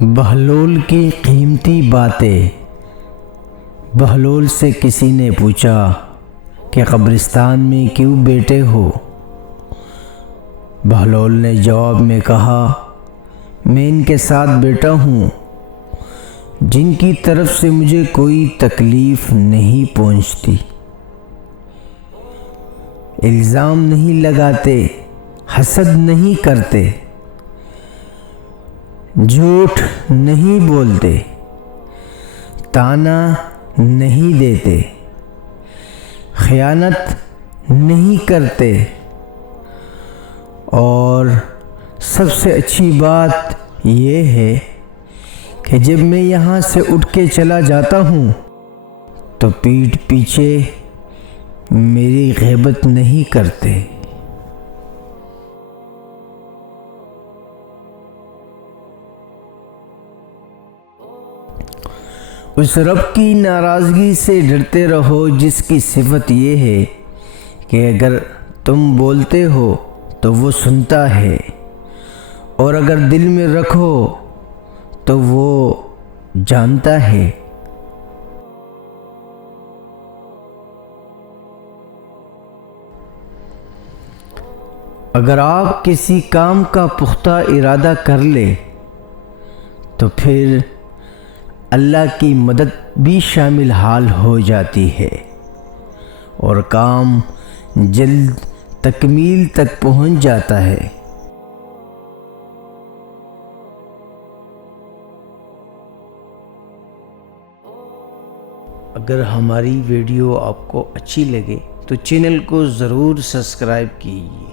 بہلول کی قیمتی باتیں۔ بہلول سے کسی نے پوچھا کہ قبرستان میں کیوں بیٹھے ہو؟ بہلول نے جواب میں کہا، میں ان کے ساتھ بیٹھا ہوں جن کی طرف سے مجھے کوئی تکلیف نہیں پہنچتی، الزام نہیں لگاتے، حسد نہیں کرتے، جھوٹ نہیں بولتے، طعنہ نہیں دیتے، خیانت نہیں کرتے، اور سب سے اچھی بات یہ ہے کہ جب میں یہاں سے اٹھ کے چلا جاتا ہوں تو پیٹھ پیچھے میری غیبت نہیں کرتے۔ اس رب کی ناراضگی سے ڈرتے رہو جس کی صفت یہ ہے کہ اگر تم بولتے ہو تو وہ سنتا ہے، اور اگر دل میں رکھو تو وہ جانتا ہے۔ اگر آپ کسی کام کا پختہ ارادہ کر لیں تو پھر اللہ کی مدد بھی شامل حال ہو جاتی ہے اور کام جلد تکمیل تک پہنچ جاتا ہے۔ اگر ہماری ویڈیو آپ کو اچھی لگے تو چینل کو ضرور سبسکرائب کیجیے۔